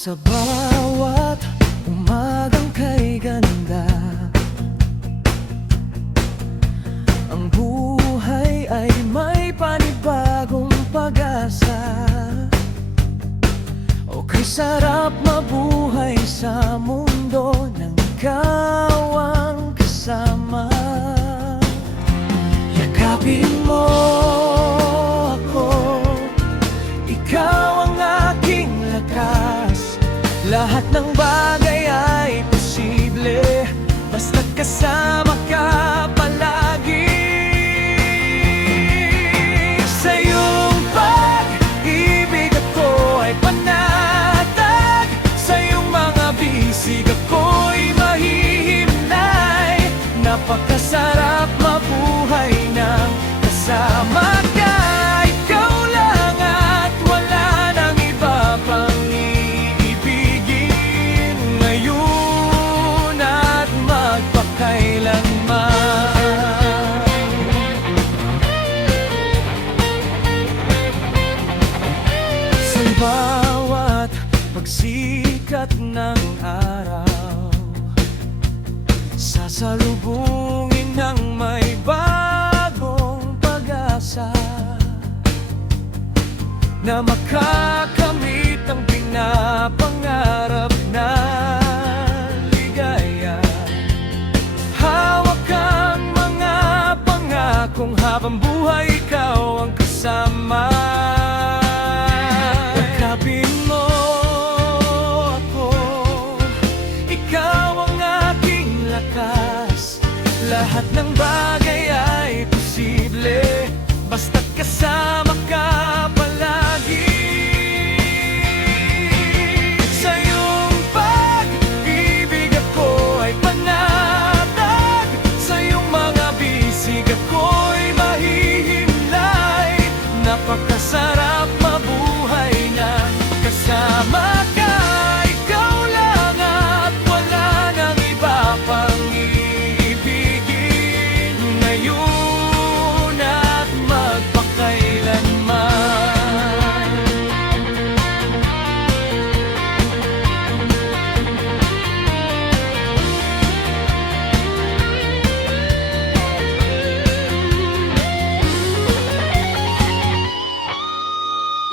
Sa bawat umagang kay ganda, ang buhay ay may panibagong pag-asa. O kay sarap mabuhay sa mundo ng ikaw ang kasama. Yakapin mo ako, ikaw ang aking lakas. Lahat ng bagay ay posible basta't kasama ka palagi. Sa iyong pag-ibig ako ay panatag, sa iyong mga bisig ako'y mahihimlay. Napakasarap mabuhay ng kasama ka. Ikaw lang at wala nang iba pang iibigin ngayon at magpakailanman. Sa bawat pagsikat ng araw, sasalubungin ng may bagong pag-asa na makakamit ang pinapangarap na ligaya. Hawak ang mga pangakong habang buhay ikaw ang kasama. Yakapin mo ako, ikaw ang aking lakas. Lahat ng bagay ay posible basta't kasama ka palagi. Sa iyong pag-ibig ako ay panatag, sa iyong mga bisig ako'y mahihimlay. Napakasarap mabuhay na kasama ka. Ikaw lang at wala nang iba pang iibigin ngayon at magpakailanman.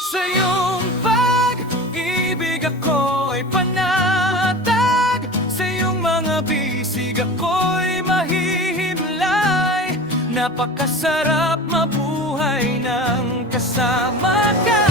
Sa iyong pag-ibig ako'y panatag, sa iyong mga bisig ako'y mahihimlay. Napakasarap mabuhay ng kasama ka.